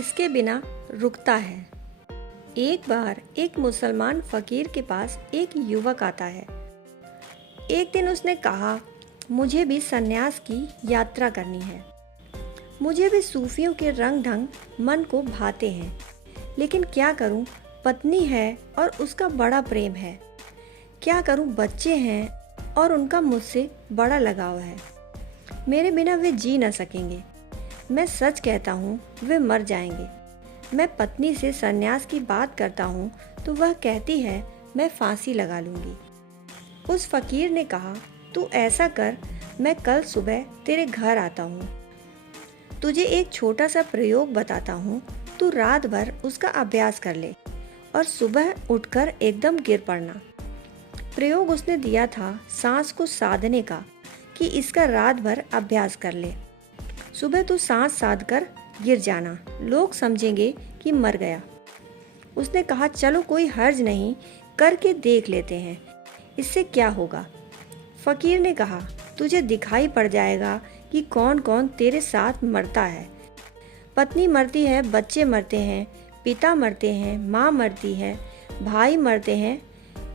किसके बिना रुकता है। एक बार एक मुसलमान फकीर के पास एक युवक आता है। एक दिन उसने कहा, मुझे भी सन्यास की यात्रा करनी है। मुझे भी सूफियों के रंग ढंग मन को भाते हैं, लेकिन क्या करूं, पत्नी है और उसका बड़ा प्रेम है। क्या करूं, बच्चे हैं और उनका मुझसे बड़ा लगाव है। मेरे बिना वे जी न सकेंगे। मैं सच कहता हूँ, वे मर जाएंगे। मैं पत्नी से सन्यास की बात करता हूँ तो वह कहती है मैं फांसी लगा लूँगी। उस फकीर ने कहा, तू ऐसा कर, मैं कल सुबह तेरे घर आता हूँ। तुझे एक छोटा सा प्रयोग बताता हूँ, तू रात भर उसका अभ्यास कर ले और सुबह उठकर एकदम गिर पड़ना। प्रयोग उसने दिया था सांस को साधने का, कि इसका रात भर अभ्यास कर ले। सुबह तू सांस साध कर गिर जाना, लोग समझेंगे कि मर गया। उसने कहा, चलो कोई हर्ज नहीं, करके देख लेते हैं, इससे क्या होगा। फकीर ने कहा, तुझे दिखाई पड़ जाएगा कि कौन कौन तेरे साथ मरता है। पत्नी मरती है, बच्चे मरते हैं, पिता मरते हैं, माँ मरती है, भाई मरते हैं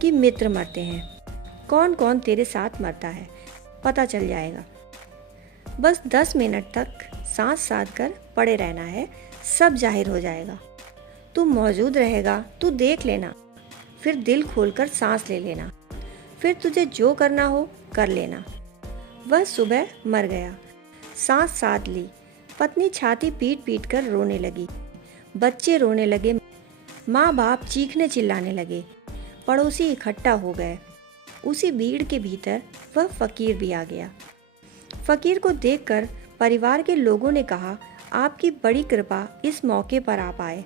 कि मित्र मरते हैं। कौन कौन तेरे साथ मरता है पता चल जाएगा। बस 10 मिनट तक सांस साध कर पड़े रहना है, सब जाहिर हो जाएगा। तू मौजूद रहेगा, तू देख लेना, फिर दिल खोलकर सांस ले लेना, फिर तुझे जो करना हो कर लेना। वह सुबह मर गया। सांस साध ली। पत्नी छाती पीट पीट कर रोने लगी, बच्चे रोने लगे, माँ बाप चीखने चिल्लाने लगे, पड़ोसी इकट्ठा हो गए। उसी भीड़ के भीतर वह फकीर भी आ गया। फकीर को देखकर परिवार के लोगों ने कहा, आपकी बड़ी कृपा इस मौके पर आप आए।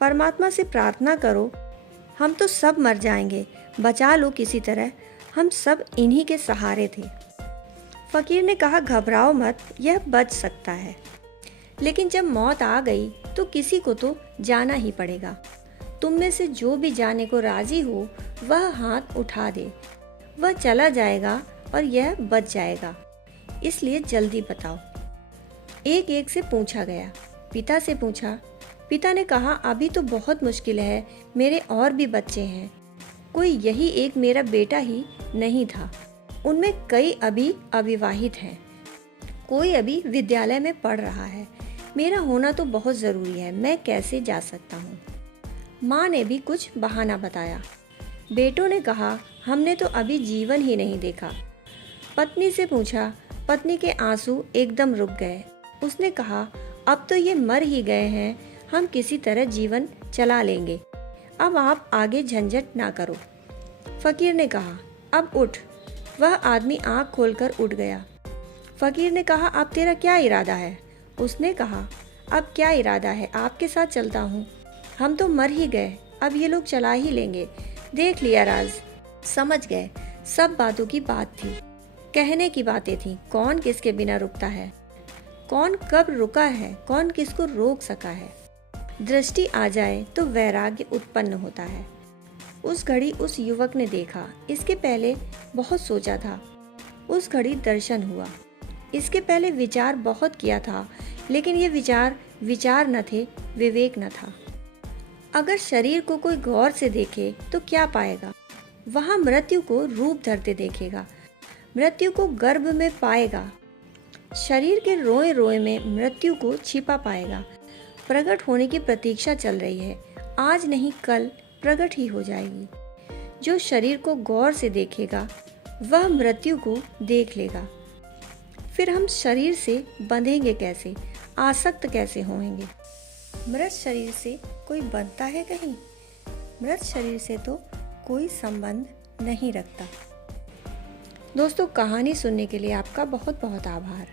परमात्मा से प्रार्थना करो, हम तो सब मर जाएंगे, बचा लो किसी तरह, हम सब इन्हीं के सहारे थे। फकीर ने कहा, घबराओ मत, यह बच सकता है, लेकिन जब मौत आ गई तो किसी को तो जाना ही पड़ेगा। तुम में से जो भी जाने को राजी हो वह हाथ उठा दे, वह चला जाएगा और यह बच जाएगा, इसलिए जल्दी बताओ। एक एक से पूछा गया। पिता से पूछा। पिता ने कहा, अभी तो बहुत मुश्किल है, मेरे और भी बच्चे हैं, कोई यही एक मेरा बेटा ही नहीं था, उनमें कई अभी अविवाहित हैं, कोई अभी विद्यालय में पढ़ रहा है, मेरा होना तो बहुत ज़रूरी है, मैं कैसे जा सकता हूँ। माँ ने भी कुछ बहाना बताया। बेटों ने कहा, हमने तो अभी जीवन ही नहीं देखा। पत्नी से पूछा। पत्नी के आंसू एकदम रुक गए। उसने कहा, अब तो ये मर ही गए हैं, हम किसी तरह जीवन चला लेंगे, अब आप आगे झंझट ना करो। फकीर ने कहा, अब उठ। वह आदमी आँख खोलकर उठ गया। फकीर ने कहा, अब तेरा क्या इरादा है। उसने कहा, अब क्या इरादा है, आपके साथ चलता हूँ, हम तो मर ही गए, अब ये लोग चला ही लेंगे। देख लिया राज, समझ गए, सब बातों की बात थी, कहने की बातें थी, कौन किसके बिना रुकता है, कौन कब रुका है, कौन किसको रोक सका है। दृष्टि आ जाए तो वैराग्य उत्पन्न होता है। उस घड़ी उस युवक ने देखा, इसके पहले बहुत सोचा था, उस घड़ी दर्शन हुआ। इसके पहले विचार बहुत किया था, लेकिन ये विचार न थे, विवेक न था। अगर शरीर को कोई गौर से देखे तो क्या पाएगा, वहाँ मृत्यु को रूप धरते देखेगा, मृत्यु को गर्भ में पाएगा, शरीर के रोए रोए में मृत्यु को छिपा पाएगा। प्रकट होने की प्रतीक्षा चल रही है, आज नहीं कल प्रकट ही हो जाएगी। जो शरीर को गौर से देखेगा वह मृत्यु को देख लेगा। फिर हम शरीर से बंधेंगे कैसे, आसक्त कैसे होंगे। मृत शरीर से कोई बंधता है कहीं, मृत शरीर से तो कोई संबंध नहीं रखता। दोस्तों, कहानी सुनने के लिए आपका बहुत बहुत आभार।